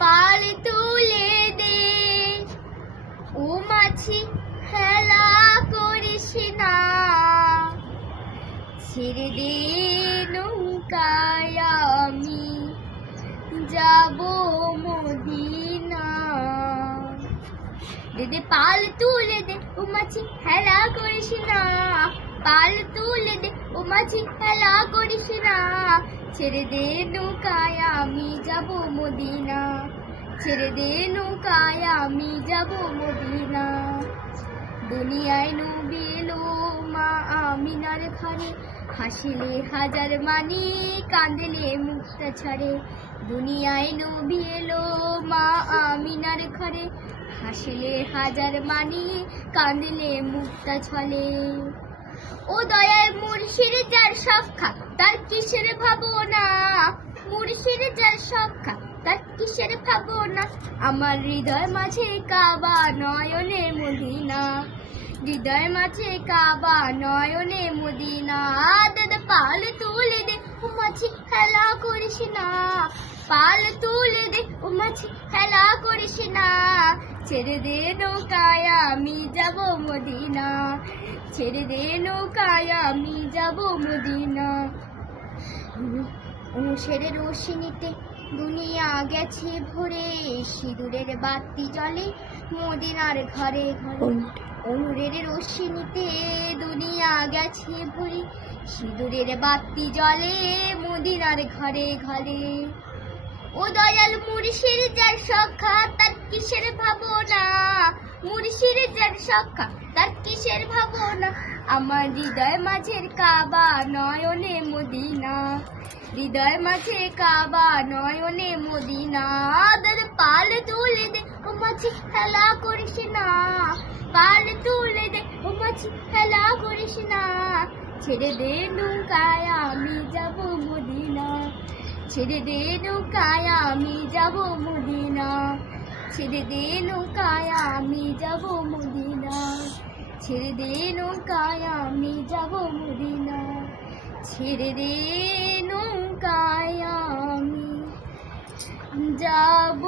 পাল তুলে দে, ও মাছি খেলা করিস না, ছেড়ে দে নৌকায় আমি যাব মদিনা। দে পাল তুলে দে, ও মাছি খেলা করিস না, পাল তুলে দে, ও মাছি খেলা করিস না, ছেড়ে দে নৌকায় আমি যাব মদিনা, ছেড়ে দে নৌকায় আমি যাব মদিনা। দুনিয়ায় নবী এলো মা আমিনার ঘরে, হাসিলে হাজার মানি কাঁদলে মুক্তা ছাড়ে। দুনিয়ায় নবী এলো মা আমিনার ঘরে, হাসিলে হাজার মানি কাঁদলে মুক্তা ছলে। ও দয়ার মুর্শিদ যার সখ্খা তার কিসের ভাবনা, মুর্শিদ যার সখ্খা তার কিসের ভাবনা, আমার হৃদয় মাঝে কাবা নয়নে মদিনা, হৃদয় মাঝে কাবা নয়নে মদিনা। দাদা পাল তুলে দে, ও মাছি খেলা করিস না, পাল তুলে দে, ও মাছি খেলা করিস না, ছেড়ে দে নৌকায় আমি যাব মদিনা, ছেড়ে দে নৌকায় আমি যাব মদিনা। অনুষের রোশনিতে দুনিয়া গেছে ভরে, সিঁদুরের বাতি জ্বলে মদিনার ঘরে ঘরে। অনুরের রোশনিতে দুনিয়া গেছে ভরে, সিঁদুরের বাতি জ্বলে মদিনার ঘরে ঘরে। ও দয়াল মুর্শিদ যার সখ্খা তার কিসের ভাবনা, মুর্শিদ যার সখ্খা তার কিসের ভাবনা, আমার হৃদয় মাঝের কাবা নয়নে মদিনা, হৃদয় মাঝে কাবা নয়নে মদিনা। দাদ পাল তুলে দে, ও মাছি খেলা করিস না, পাল তুলে দে, ও মাছি খেলা করিস না, ছেড়ে দে নৌকায় আমি যাব মদিনা, ছেড়ে দে নৌকায় আমি যাব মদিনা, ছেড়ে দে নৌকায় আমি যাব মদিনা, ছেড়ে দে নৌকায় আমি যাব মদিনা, ছেড়ে দে নৌকায় আমি যাব